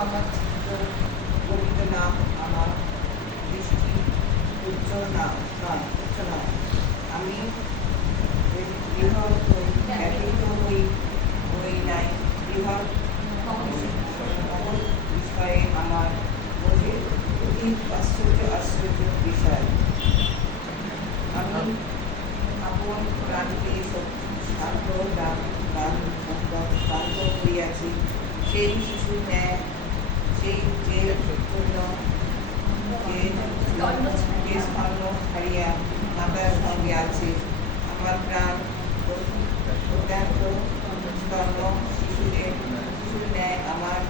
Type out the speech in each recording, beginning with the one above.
আমার চিত্ত গঠিত না, আমার দৃষ্টি উচ্চ নয়। আমি ব্যতীত হই নাই, বৃহৎ বিষয়ে আমার বোধে অধিক আশ্চর্য বিষয়। আমি আপন প্রাণকে শান্ত করিয়াছি, সেই শিশু ন্যায়, সেই যে জন্য যে স্তন্য ছাড়িয়া মাতার সঙ্গে আছে। আমার প্রাণ অত্যন্ত স্তন্য শিশুর ন্যায় আমার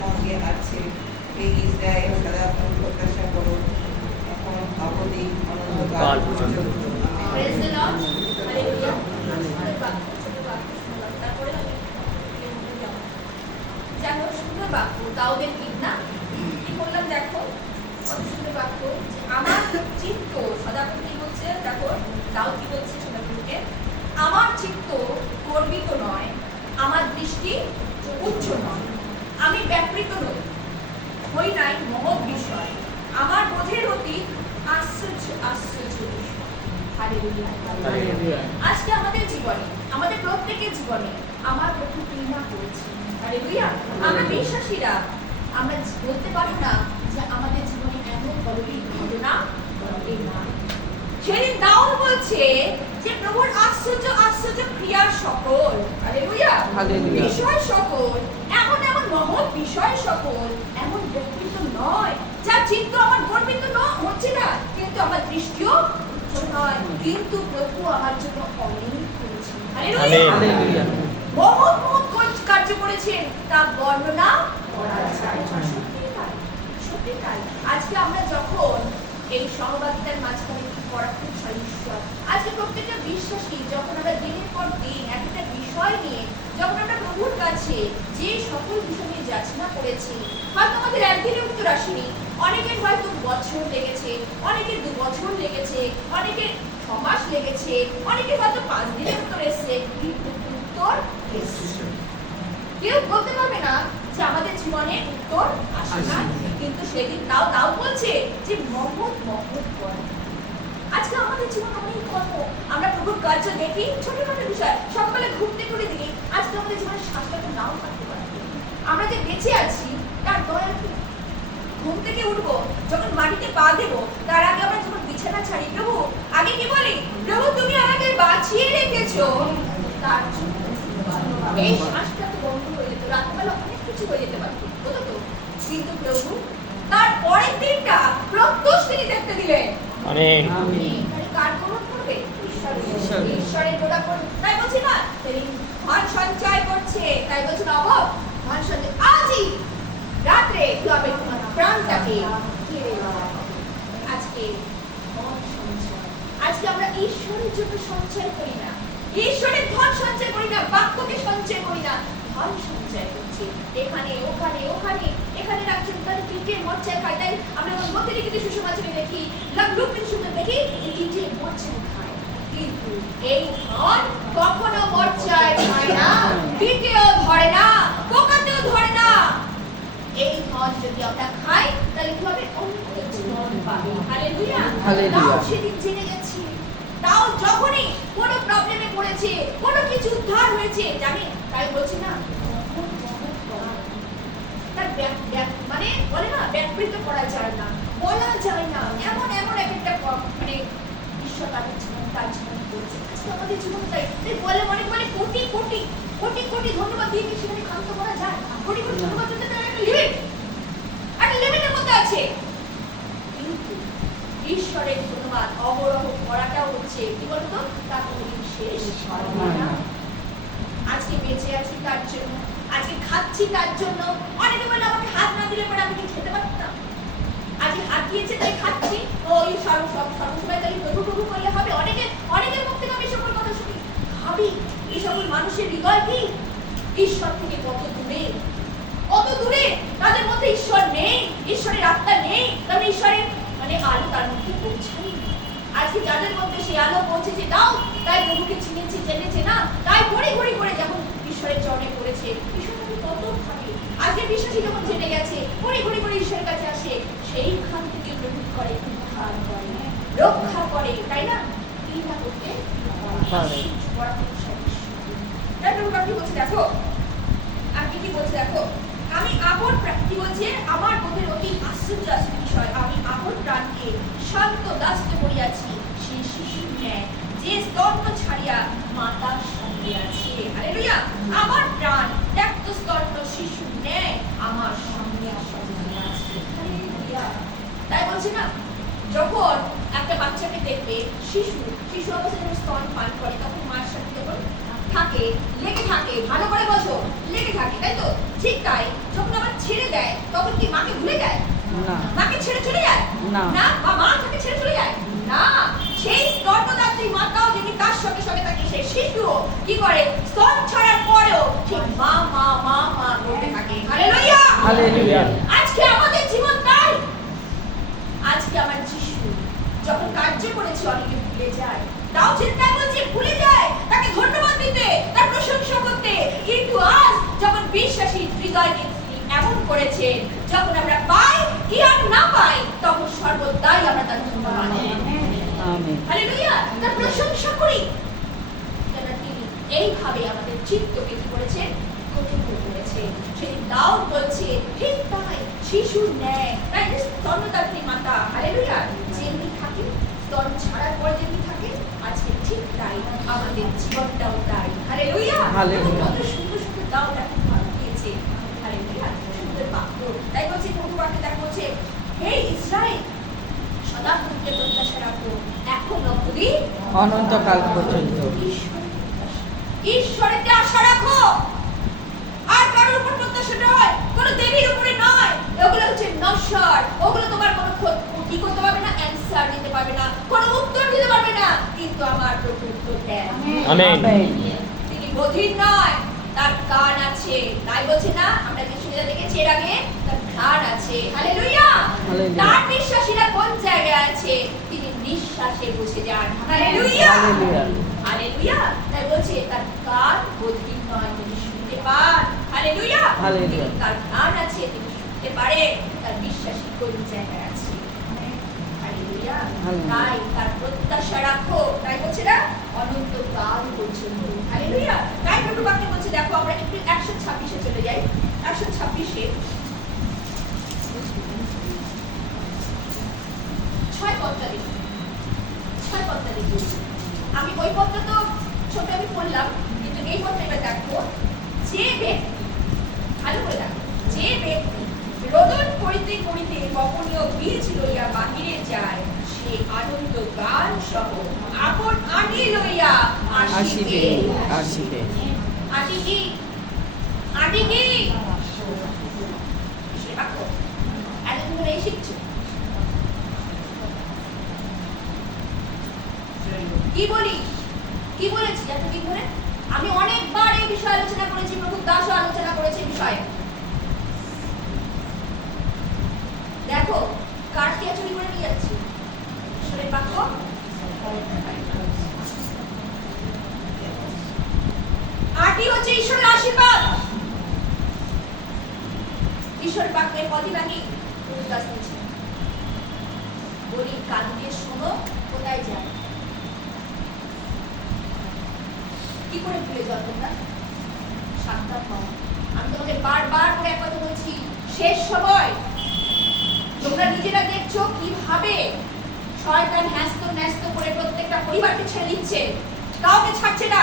সঙ্গে আছে। এই ইসরায়েল সদাপ্রভু প্রত্যাশা করো, এখন অবধি অনন্তকাল পর্যন্ত। জানো, সুন্দর বাক্য, দাউদের গীত না? কি বললাম দেখো, কত সুন্দর বাক্য। আমার চিত্ত, সদাপ্রভু কি বলছে দেখো, দাউদ কি বলছে সদাপ্রভুকে, আমার চিত্ত গর্বিত নয়, আমার দৃষ্টি উচ্চ নয়, আমি ব্যাপৃত হই নাই মহৎ বিষয়, আমার বোধের অতীত আশ্চর্য বিষয়। হালেলুয়া। আজকে আমাদের জীবনে, আমাদের প্রত্যেকের জীবনে আমার প্রভু ঘৃণা করেছে। হালেলুয়া। আমরা বিশ্বাসীরা আমরা বলতে পারি না যে আমাদের জীবনে এমন অলৌকিক ঘটনা ঘটে না। সেদিন দাউদ বলছে যে প্রভুর আশ্চর্য ক্রিয়া সকল, হালেলুয়া, বিষয় সকল, এমন মহৎ বিষয় সকল, এমন ব্যক্তিত্ব নয় যার চিত্ত আমার গর্বিত হচ্ছে না, কিন্তু আমার দৃষ্টিও নয়, কিন্তু প্রভু আমার জন্য অনেক করেছেন। হালেলুয়া। মহৎ কার্য করেছেন, তা বর্ণনা করা যায় না। সত্যি তাই। আজকে আমরা যখন এই সহভাগিতার মাঝখানে পড়া খুব ঈশ্বর, আজকে প্রত্যেকটা বিশ্বাসী যখন আমরা দিনের পর দিন একটা বিষয় নিয়ে যখন আমরা প্রভুর কাছে যে সকল বিষয় নিয়ে যাচনা করেছি, হয়তো আমাদের একদিনে উত্তর আসেনি, অনেকের হয়তো বছর লেগেছে, অনেকের 2 বছর লেগেছে, অনেকের 6 মাস লেগেছে, অনেকের হয়তো 5 দিনে উত্তর এসেছে, কিন্তু উত্তর এসেছে। কেউ বলতে পারবে না যে আমাদের জীবনে উত্তর আসে না, কিন্তু সেদিন তাও বলছে যে মহৎ কর্ম। আজকে আমাদের জীবনে অনেক কর্ম, আমরা প্রভুর কার্য দেখি, ছোটখাটো বিষয়, সকালে ঘুরতে করে দিই, আজকে আমাদের জীবনে শ্বাসটা নাও থাকতে পারে। আমরা যে বেঁচে আছি তার দয়া কি? ঘুম থেকে উঠবো, যখন মাটিতে পা দেবো, তার আগে আমরা যখন বিছানা ছাড়ি, প্রভু আগে কি বলি, প্রভু তুমি আমাকে বাঁচিয়ে রেখেছো, তার জন্য এই শ্বাসটা তো বন্ধ হয়ে যেত, রাতবেলা অনেক কিছু হয়ে যেতে পারতো, বুঝলো তো? কিন্তু প্রভু তার পরের দিনটা প্রত্যুষ তিনি দেখতে দিলেন। আমেন। কার গ্রহণ করবে? ঈশ্বরের গ্রহণ করবে। তাই বলছি না, তিনি ধন সঞ্চয় করছে, তাই বলছি না, অভাব ধন সঞ্চয় আজই রাত্রে তবে তোমার প্রাণটাকে কেড়ে নেওয়া হবে। আজকে ধন সঞ্চয়, আজকে আমরা ঈশ্বরের জন্য সঞ্চয় করি না, ঈশ্বরের ধন সঞ্চয় করি না, বাক্যকে সঞ্চয় করি না, ধন সঞ্চয় করছি এখানে ওখানে, এখানে রাখছি, ওখানে কিনতে মরচায় খাই। তাই আমরা মধ্যে লিখিত সুসমাচারে দেখি, লুকমিন সুন্দর দেখি কিনতে মরচায় খায়, কিন্তু এই ধন কখনো মরচায় খায় না, কিনতেও ধরে না, পোকাতেও ধরে না। এই ধন যদি আমরা খাই তাহলে কি হবে? অন্য জীবন পাবো। হালেলুয়া। তাও সেদিন জেনে গেছি, তাও যখনই কোনো প্রবলেমে পড়েছে, কোনো কিছু উদ্ধার হয়েছে, জানি তাই বলছি না, তার মানে বলে না, ব্যাপৃত করা যায় না, বলা যায় না, এমন একটা মানে ঈশ্বর তাদের জীবন, তার জীবন করেছে। আজকে আমাদের জীবন তাই বলে মনে করে কোটি ধন্যবাদ দিয়ে কি সেখানে ক্ষান্ত করা যায়? কোটি ধন্যবাদ দিতে তার একটা লিমিটের মধ্যে আছে, কিন্তু ঈশ্বরের ধন্যবাদ অবরোহ করাটাও হচ্ছে কি বলতো, তা কোনোদিন শেষ হয় না। আজকে বেঁচে আছি তার জন্য, আজকে খাচ্ছি তার জন্য। অনেকে বলে আমাকে হাত না দিলে পরে আমি কি খেতে পারতাম? আজকে হাত দিয়েছে তাই খাচ্ছি, ওই সর্বসময় তাই প্রভু করলে হবে? অনেকের মুখ থেকে আমি সকল কথা শুনি, ভাবি এই সকল মানুষের হৃদয় কি ঈশ্বর থেকে কত দূরে, তাদের মধ্যে ঈশ্বর নেই, ঈশ্বরের আত্মা নেই, কারণ ঈশ্বরের মানে আলো তার মধ্যে পৌঁছায়। আজকে যাদের মধ্যে সেই আলো পৌঁছেছে, তাই প্রভুকে জেনেছে না, তাই ঘড়ি করে যখন ঈশ্বরের চরণে পড়েছে, ঈশ্বর কত ভাবে আজকে জেনে গেছে, ঘুরে ঘুরে ঘুরে ঈশ্বরের কাছে আসে, সেইখান থেকে প্রভু করে, উদ্ধার করে, রক্ষা করে, তাই না? কি না করতে পারে। তাই প্রভু কি বলছে দেখো, আপনি কি বলছে দেখো, আমি আপন কি বলছে, আমার বোধের অতি আশ্চর্য আশ্চর্য বিষয়, আমি আপন প্রাণকে শান্ত দাস্ত করিয়াছি সেই শিশুর ন্যায়, যে স্তন্য ছাড়িয়া মাতার সঙ্গে আছে। হালেলুয়া! আমার প্রাণ ত্যক্ত স্তন্য শিশুর ন্যায় আমার সঙ্গে আছে। হালেলুয়া! তাই বলছে না, যখন একটা বাচ্চাকে দেখবে, শিশু অবস্থায় যখন স্তন পান করে, তখন মায়ের সাথে যখন থাকে, লেগে থাকে, ভালো করে বোঝো, লেগে থাকে, তাই তো? ঠিক তাই, যখন আবার ছেড়ে দেয়, তখন কি মাকে ভুলে যায়? না। মাকে ছেড়ে চলে যায় না। না, বা মা তাকে ছেড়ে চলে যায় না। সেই স্তন্যদাত্রী মাতাও যেমনি তার সঙ্গে সঙ্গে থাকে, সেই শিশুও কি করে, স্তন ছাড়ার পরেও ঠিক মা মা মা মা বলতে থাকে। হালেলুয়া! হালেলুয়া! আজকে আমাদের জীবন তাই। আজকে আমার যিশু যখন কার্য করেছে, অনেকে ভুলে যায়, তাও চিন্তায় বলছে ভুলে যায় তাকে ধন্যবাদ দিতে, তার প্রশংসা করতে। কিন্তু আজ যখন বিশ্বাসী হৃদয়কে এমন করেছেন, যখন আমরা পাই কি আর না পাই, তখন সর্বদাই আমরা তার ধন্যবাদ দিই। আমেন। হালেলুয়া! তার প্রশংসা করি। কেন তিনি এইভাবে আমাদের চিত্তকে কি করেছেন, গঠন করেছে। সেই দাউদ বলছে ঠিক তাই, শিশুর ন্যায়, তাই স্তন্যদাত্রী মাতা, হালেলুয়া, যেমনি থাকে, স্তন ছাড়ার পর যেমনি থাকে, আজকে ঠিক তাই আমাদের জীবনটাও তাই। হালেলুয়া! হালেলুয়া! কত সুন্দর সুন্দর দাউদ এখন ভালো দিয়েছে। হালেলুয়া! সুন্দর বাক্য। তাই বলছে প্রভু বাক্যে দেখা বলছে, হে ইসরায়েল, সদা পুত্রে প্রত্যাশা রাখো, এখন অবধি অনন্তকাল পর্যন্ত। ঈশ্বরেতে আশা রাখো, আর কারোর উপর প্রত্যাশা নয়, কোন দেবীর উপরে নয়। ওগুলো হচ্ছে নশ্বর, ওগুলো তোমার কোনো কি করতে পারবে না, অ্যানসার দিতে পারবে না, কোনো উত্তর দিতে পারবে না। কিন্তু আমার প্রভু উত্তর দেন। আমেন। তিনি বধির নয়, তার কান আছে। তাই বলছে না, আমরা যে সুবিধা দেখেছি এর আগে, তার কান আছে। হালেলুয়া! হালেলুয়া! তার বিশ্বাসীরা কোন জায়গায় আছে, তিনি নিঃশ্বাসে বসে যান। হালেলুয়া! হালেলুয়া! হালেলুয়া! তাই বলছে তার কান বধির নয়, তিনি শুনতে পান। হালেলুয়া! হালেলুয়া! তার কান আছে, তিনি শুনতে পারে, তার বিশ্বাসী কোন জায়গায় আছে। হালেলুয়া! হালেলুয়া! তাই তার প্রত্যাশা রাখো, তাই বলছে না, অনন্তকাল পর্যন্ত। হালেলুয়া! তাই প্রভু বাক্যে বলছে, দেখো আমরা একটু 126-এ চলে যাই। 126-এ 6:45 আমি ওই পত্র তো ছোট আমি পড়লাম, কিন্তু এই পত্রে এবার দেখো, যে ব্যক্তি, ভালো করে দেখো, যে ব্যক্তি রোদন করিতে করিতে গোপনীয় বীজ লইয়া বাহিরে যায়, সে আনন্দ গান সহ আপন আটি লইয়া আসিবে। আসিবে। আটি কি? আটি কি? সে বাক্য এতদিন ধরে এই শিখছো। কি বলি, কি বলেছি এতদিন ধরে? আমি অনেকবার এই বিষয়ে আলোচনা করেছি, প্রভু দাসও আলোচনা করেছে এই বিষয়ে। দেখো, কার্ডটি চুরি করে নিয়ে যাচ্ছি। ঈশ্বরের বাক্য, আটি হচ্ছে ঈশ্বরের আশীর্বাদ। ঈশ্বরের বাক্যের প্রতিবাদী প্রভু দাস বলছে, বলি কান দিয়ে শোনো, কোথায় যায়? কি করে ভুলে যাও তোমরা? সাবধান হও। আমি তোমাকে বারবার করে এক কথা বলছি, শেষ সময় তোমরা নিজেরা দেখছো কিভাবে শয়তান হ্যাস্ত ন্যস্ত করে প্রত্যেকটা পরিবারকে ছেড়ে দিচ্ছে, কাউকে ছাড়ছে না।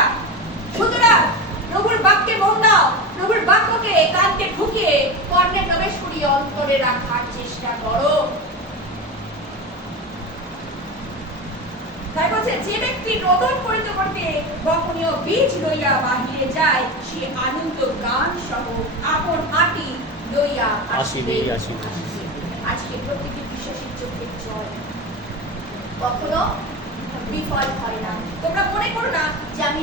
সুতরাং প্রভুর বাক্যে মন দাও, প্রভুর বাক্যকে কানকে ঢুকিয়ে কর্ণে প্রবেশ করিয়ে অন্তরে রাখার চেষ্টা করো। তাই বলছে, যে ব্যক্তি রোদন করিতে করিতে গোপনীয় বীজ লইয়া বাহিরে যায়, সে আনন্দ গান সহ আপন আটি লইয়া আসিবে। আজকে প্রত্যেকটি বিশ্বাসীর চোখের জল কখনো বিফল হয় না। তোমরা মনে করো না যে আমি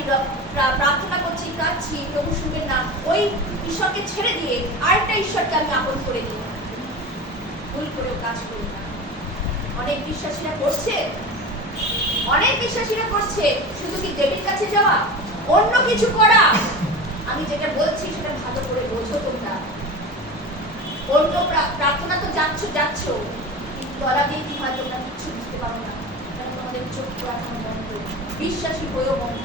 প্রার্থনা করছি, কাঁদছি, প্রভু শুনবেন না, ওই ঈশ্বরকে ছেড়ে দিয়ে আরেকটা ঈশ্বরকে আমি আপন করে দিই। ভুল করেও কাজ করি না। অনেক বিশ্বাসীরা করছে, অনেক বিশ্বাসীরা করছে শুধু কি দেবীর কাছে যাওয়া, অন্য কিছু করা। আমি যেটা বলছি সেটা ভালো করে বোঝো তোমরা। অন্য প্রার্থনা তো যাচ্ছ কিন্তু গলা দিয়ে কি হয় তোমরা কিচ্ছু বুঝতে পারো না, কারণ তোমাদের চোখ রাখানো বন্ধ, বিশ্বাসী হয়েও বন্ধ।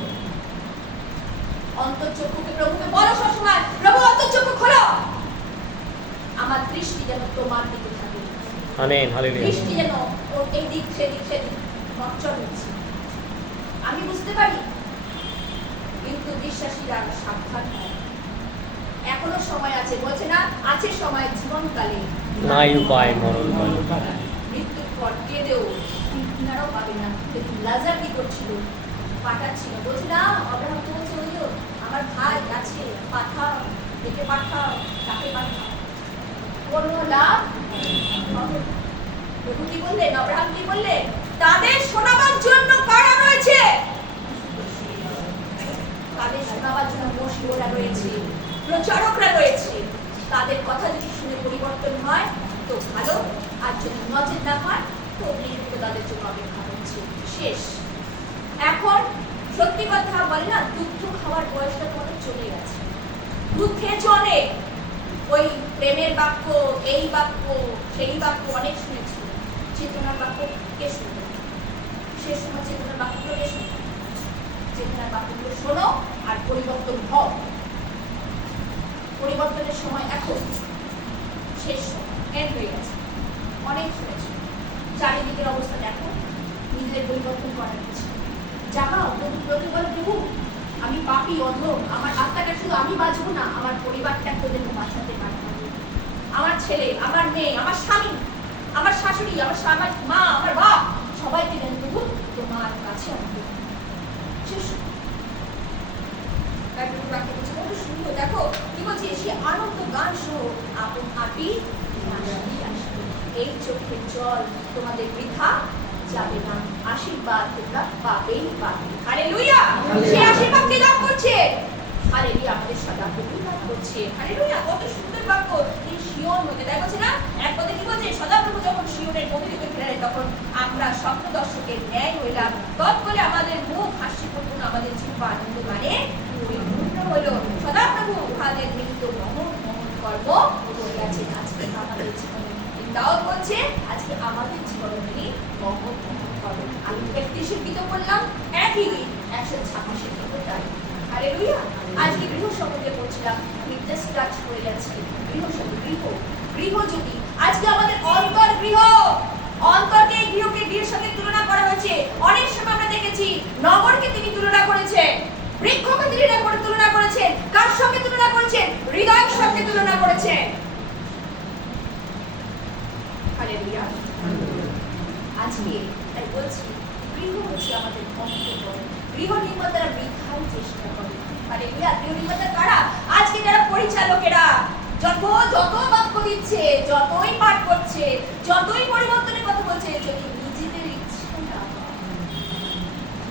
অন্তর্চক্ষুকে প্রভুকে বলো সবসময়, প্রভু অন্তর্চক্ষু খোলো, আমার দৃষ্টি যেন তোমার দিকে থাকে। Amen, hallelujah. দৃষ্টি যেন ওর এই দিক সেদিক নচল হচ্ছে, আমি বুঝতে পারি, কিন্তু বিশ্বাসীরা সাবধান হয়। এখনো সময় আছে, বলছে না আছে সময়, জীবনকালে নাই উপায় মরণকালে। মৃত্যুর পর কেঁদেও কিনারাও পাবে না। কিন্তু লাজার কি করছিল? পাঠাচ্ছিল, বলছে না অব্রাহাম তো বলছে ওই তো আমার ভাই আছে, পাঠাও, ডেকে পাঠাও, তাকে পাঠাও, কোনো লাভ হবে না। প্রভু কি বললেন? অব্রাহাম কি বললেন? তাদের শোনাবার জন্য কারা রয়েছে? তাদের শোনাবার জন্য মশিওরা রয়েছে, প্রচারকরা রয়েছে। তাদের কথা যদি শুনে পরিবর্তন হয় তো ভালো, আর যদি নজর না হয় তো মৃত্যু তাদের জন্য অপেক্ষা করছে। শেষ। এখন সত্যি কথা বলে না, দুধ খাওয়ার বয়সটা তোমাদের চলে গেছে। দুধ খেয়েছো অনেক, ওই প্রেমের বাক্য, এই বাক্য, সেই বাক্য অনেক শুনেছো। চেতনার বাক্য কে শুনবে? শেষ সময় চেতনার বাক্যগুলো কে শুনবে? চেতনার বাক্যগুলো শোনো আর পরিবর্তন হও। পরিবর্তনের সময় এখন, শেষ সময়, এন্ড হয়ে গেছে। অনেক শুনেছো, চারিদিকের অবস্থা দেখো, নিজেদের পরিবর্তন করার কিছু জাগাও। প্রভু বলো, প্রভু আমি পাপী, অধম, আমার আত্মাটা শুধু আমি বাঁচবো না, আমার পরিবারটা তোদের বাঁচাতে পারবো। আমার ছেলে, আমার মেয়ে, আমার স্বামী, আমার শাশুড়ি, আমার মা, আমার বাপ, সবাইকে দেন প্রভু তোমার কাছে আনবো। শেষ। তারপরে বাক্য বলছে কত সুন্দর, দেখো কি বলছে, সে আনন্দ গান সহ আপন আপি আসবে। এই চোখের জল তোমাদের বৃথা যাবে না, আশীর্বাদ তোমরা পাবেই পাবে। হালেলুয়া। সে আশীর্বাদ কে দান করছে? হালেলুয়া, আমাদের সদা প্রভু দান করছে। হালেলুয়া, কত সুন্দর বাক্য। এই শিওর মধ্যে দেখো না, এক কথা কি বলছে, সদা প্রভু যখন শিওরের মন্দিরে ফেরালেন তখন আমরা স্বপ্নদর্শকের ন্যায় হইলাম, তৎফলে আমাদের মুখ হাস্যপূর্ণ, আমাদের জিহ্বা আনন্দ গানে পরিপূর্ণ হলো। সদা প্রভু উহাদের নিমিত্ত মহৎ কর্ম করিয়াছেন আজকে আমাদের জীবনে। তাও বলছে আজকে আমাদের জীবনে তিনি মহৎ কর্ম। আমি 31 গীত বললাম, একই 156 গীত তাই। হালেলুয়া। আজকে গৃহ সম্বন্ধে বলছিলাম, আমি জাস্ট টাচ করে যাচ্ছি। গৃহ সম্বন্ধে, গৃহ যদি আজকে আমাদের অন্তরকে এই গৃহকে গৃহের সঙ্গে তুলনা করা হয়েছে। অনেক সময় আমরা দেখেছি নগরকে তিনি তুলনা করেছেন, বৃক্ষকে তিনি তুলনা করেছেন, কার সঙ্গে তুলনা করেছেন? হৃদয়ের সঙ্গে তুলনা করেছেন। হালেলুয়া। আজকে তাই বলছি, গৃহ হচ্ছে আমাদের অন্তর। গৃহ নির্মাতারা বৃথাই চেষ্টা করে। হালেলুয়া। গৃহ নির্মাতা কারা? আজকে যারা পরিচালকেরা যত বাক্য দিচ্ছে, যতই পাঠ করছে, যতই পরিবর্তনের কথা বলছে, যদি নিজেদের ইচ্ছে না হয়,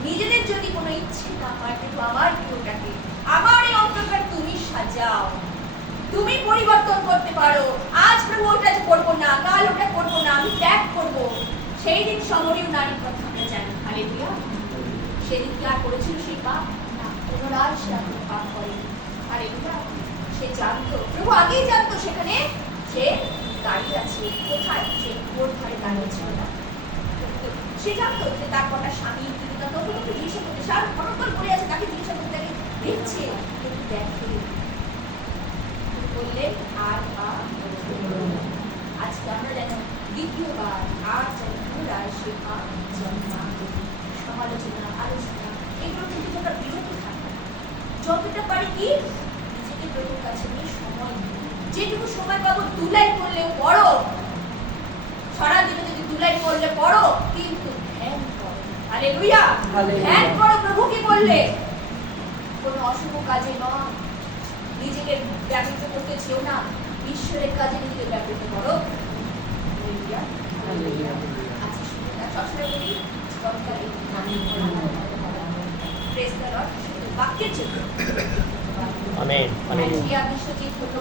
নিজেদের যদি কোনো ইচ্ছে না হয়, কিন্তু আমার গৃহটাকে, আমার এই অন্তরটা তুমি সাজাও, তুমি পরিবর্তন করতে পারো। আজ প্রভু ওটা করবো না, কাল ওটা করবো না, আমি ত্যাগ করবো। সেই দিন সমরীয় নারীর কথা আমরা জানি। হালেলুয়া। সেদিন কি আর করেছিল সেই পাপ? না, পুনরায় সে আর পাপ করেনি। হালেলুয়া। সে জানতো, প্রভু আগেই জানতো সেখানে সে দাঁড়িয়ে আছে। কোথায়? সে ওর ঘরে দাঁড়িয়ে ছিল না। সে জানতো যে তার কটা স্বামী, কিন্তু তার নতুন নতুন জিজ্ঞাসা করতে, সার হরকল করে আছে, তাকে জিজ্ঞাসা করতে, তাকে দেখছে, কিন্তু দেখে বললেন আর আজকে আমরা যেন দ্বিতীয়বার আর যেন পুনরায় সে সমালোচনা, আলোচনা, এগুলো কিন্তু তোমরা বিরত থাকো। যতটা পারি কি নিজেকে প্রভুর কাছে নিয়ে সময়, যেটুকু সময় পাবো 2 লাইন করলেও পড়ো, সারাদিনে যদি 2 লাইন করলে পড়ো, কিন্তু ধ্যান করো। হালেলুয়া। ধ্যান করো প্রভু কি বললে, কোনো অশুভ কাজে নয়, নিজেকে ব্যাপৃত করতে চেও না, ঈশ্বরের কাজে নিজেকে ব্যাপৃত করো। হালেলুয়া। হালেলুয়া। আজকে শুনে না, সবসময় বলি জীবনকালে আমি প্রেজ দ্য লর্ড, বাক্যের জন্য। আমেন। আমেন। বিশ্বজিৎ ধন্যবাদ।